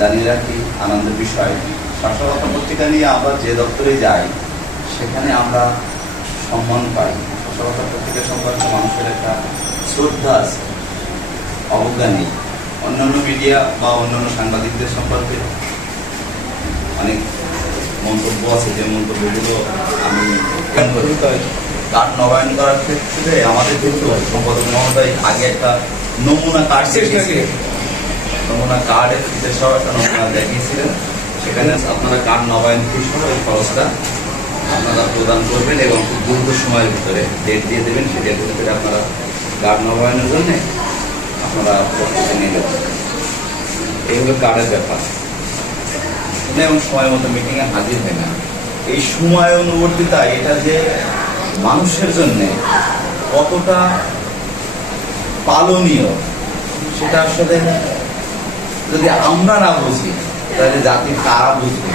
জানিয়ে রাখি আনন্দের বিষয়, সাহসিকতা পত্রিকা নিয়ে আমরা যে দপ্তরে যাই সেখানে আমরা সম্মান পাই। সাহসিকতা পত্রিকা সম্পর্কে মানুষের একটা শ্রদ্ধা আছে, অবজ্ঞা নেই। অন্যান্য মিডিয়া বা অন্যান্য সাংবাদিকদের সম্পর্কে অনেক মন্তব্য আছে, যে মন্তব্যগুলো আমি কার্ড নবায়ন করার ক্ষেত্রে আমাদের কিন্তু সম্পাদক মহোদয় আগে একটা নমুনা কার্ড নমুনা কার্ডের সহ একটা নমুনা দেখিয়েছিলেন। সেখানে আপনারা কার্ড নবায়ন সহ এই খরচটা আপনারা প্রদান করবেন এবং খুব দ্রুত সময়ের ভিতরে ডেট দিয়ে দেবেন। সেই ডেটের ভিতরে আপনারা কার্ড নবায়নের জন্য আপনারা প্রস্তুতি নিয়ে নেবেন। এই হলো কার্ডের ব্যাপার। এবং সময় মতো মিটিংয়ে হাজির হয় না, এই সময় অনুবর্তিতা এটা যে মানুষের জন্যে কতটা পালনীয় সেটা আসলে যদি আমরা না বুঝি তাহলে জাতির কারা বুঝবে,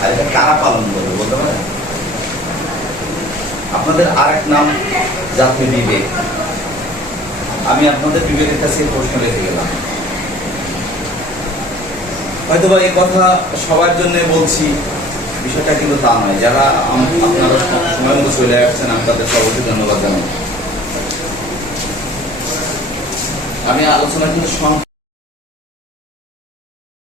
আর এটা কারা পালন করবে বলতে পারে? আপনাদের আরেক নাম জাতীয় বিবেক। আমি আপনাদের বিবেকের কাছে প্রশ্ন রেখে গেলাম, হয়তো বা এই কথা সবার জন্য বলছি, বিষয়টা কিন্তু তা নয়। যারা আপনারা সময় মতো চলে আসছেন আমি তাদের সবাইকে ধন্যবাদ জানাই। আমি আলোচনা কিন্তু